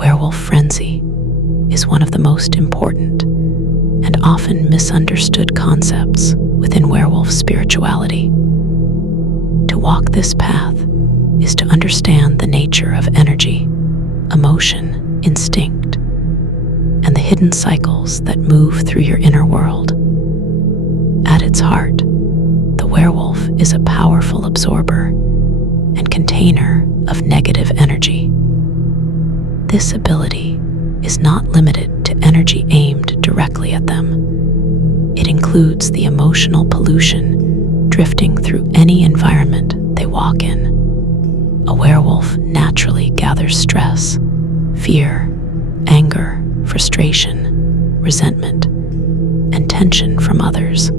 Werewolf Frenzy is one of the most important and often misunderstood concepts within werewolf spirituality. To walk this path is to understand the nature of energy, emotion, instinct, and the hidden cycles that move through your inner world. At its heart, the werewolf is a powerful absorber and container of negative energy. This ability is not limited to energy aimed directly at them. It includes the emotional pollution drifting through any environment they walk in. A werewolf naturally gathers stress, fear, anger, frustration, resentment, and tension from others.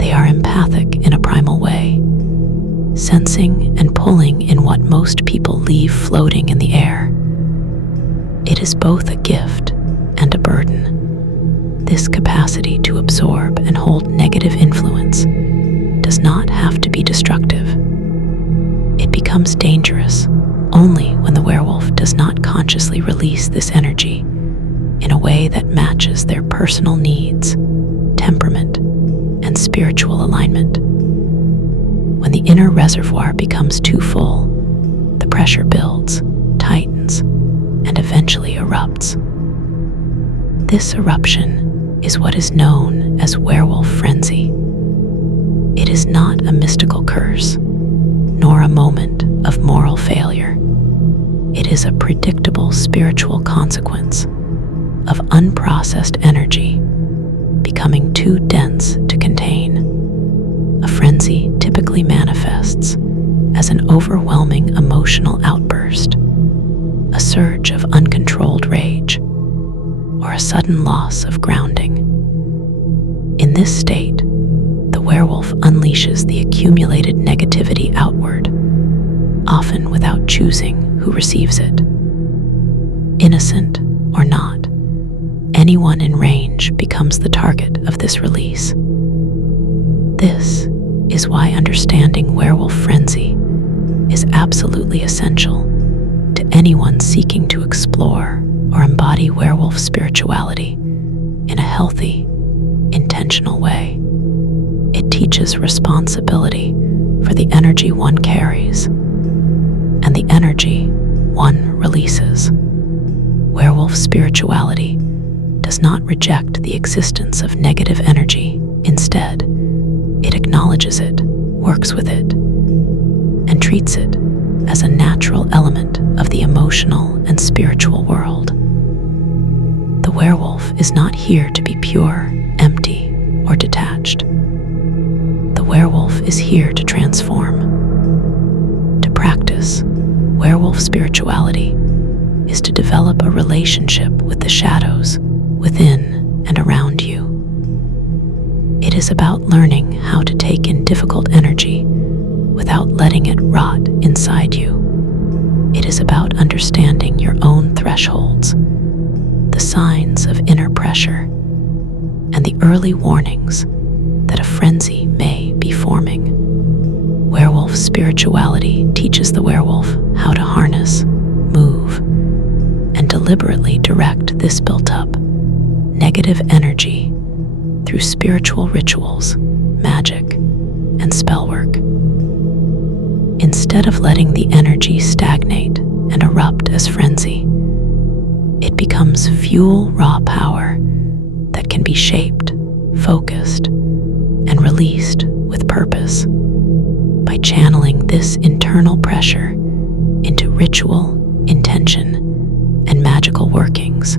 They are empathic in a primal way, sensing and pulling in what most people leave floating in the air. It is both a gift and a burden. This capacity to absorb and hold negative influence does not have to be destructive. It becomes dangerous only when the werewolf does not consciously release this energy in a way that matches their personal needs, temperament, and spiritual alignment. When the inner reservoir becomes too full, the pressure builds, tightens, and eventually erupts. This eruption is what is known as werewolf frenzy. It is not a mystical curse, nor a moment of moral failure. It is a predictable spiritual consequence of unprocessed energy becoming too dense to contain. A frenzy typically manifests as an overwhelming emotional outburst, a surge of uncontrolled rage, or a sudden loss of grounding. In this state, the werewolf unleashes the accumulated negativity outward, often without choosing who receives it. Innocent or not, anyone in range becomes the target of this release. This is why understanding werewolf frenzy is absolutely essential to anyone seeking to explore or embody werewolf spirituality in a healthy, intentional way. It teaches responsibility for the energy one carries and the energy one releases. Werewolf spirituality does not reject the existence of negative energy. Instead, it acknowledges it, works with it, and treats it as a natural element of the emotional and spiritual world. The werewolf is not here to be pure, empty, or detached. The werewolf is here to transform. To practice werewolf spirituality is to develop a relationship with the shadows within and around you. It is about learning how to take in difficult energy without letting it rot inside you. It is about understanding your own thresholds, the signs of inner pressure, and the early warnings that a frenzy may be forming. Werewolf spirituality teaches the werewolf how to harness, move, and deliberately direct this built-up negative energy through spiritual rituals, magic, and spell work. Instead of letting the energy stagnate and erupt as frenzy, it becomes fuel raw power that can be shaped, focused, and released with purpose. By channeling this internal pressure into ritual, intention, and magical workings,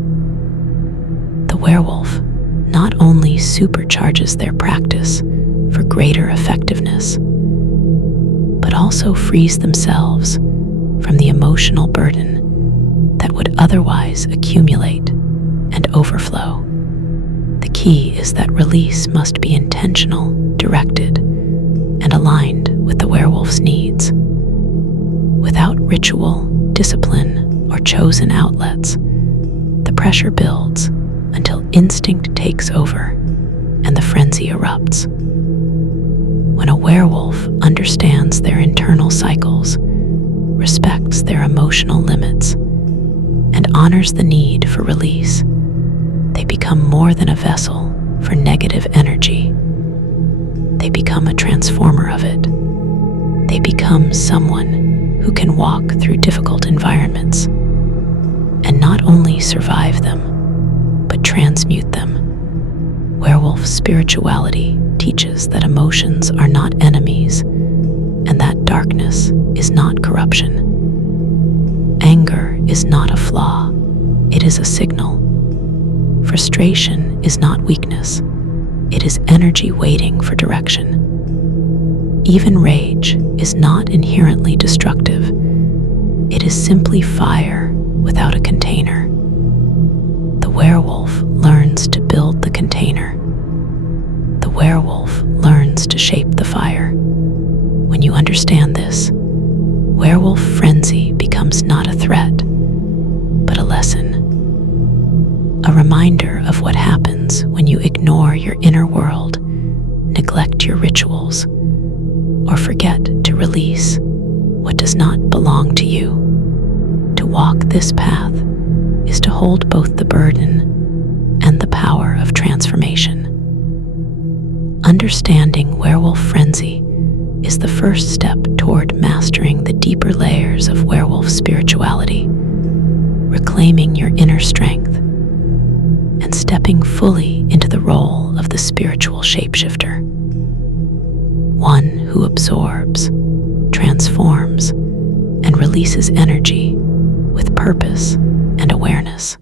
the werewolf not only supercharges their practice for greater effectiveness, but also frees themselves from the emotional burden that would otherwise accumulate and overflow. The key is that release must be intentional, directed, and aligned with the werewolf's needs. Without ritual, discipline, or chosen outlets, the pressure builds until instinct takes over and the frenzy erupts. When a werewolf understands their internal cycles, respects their emotional limits, honors the need for release. They become more than a vessel for negative energy. They become a transformer of it. They become someone who can walk through difficult environments and not only survive them, but transmute them. Werewolf spirituality teaches that emotions are not enemies and that darkness is not corruption. Anger is not a flaw, it is a signal. Frustration is not weakness, it is energy waiting for direction. Even rage is not inherently destructive, it is simply fire without a container. The werewolf learns to build the container. The werewolf learns to shape the fire. When you understand this, werewolf frenzy becomes not a threat, but a lesson. A reminder of what happens when you ignore your inner world, neglect your rituals, or forget to release what does not belong to you. To walk this path is to hold both the burden and the power of transformation. Understanding werewolf frenzy is the first step toward mastering the deeper layers of werewolf spirituality, reclaiming your inner strength, and stepping fully into the role of the spiritual shapeshifter. One who absorbs, transforms, and releases energy with purpose and awareness.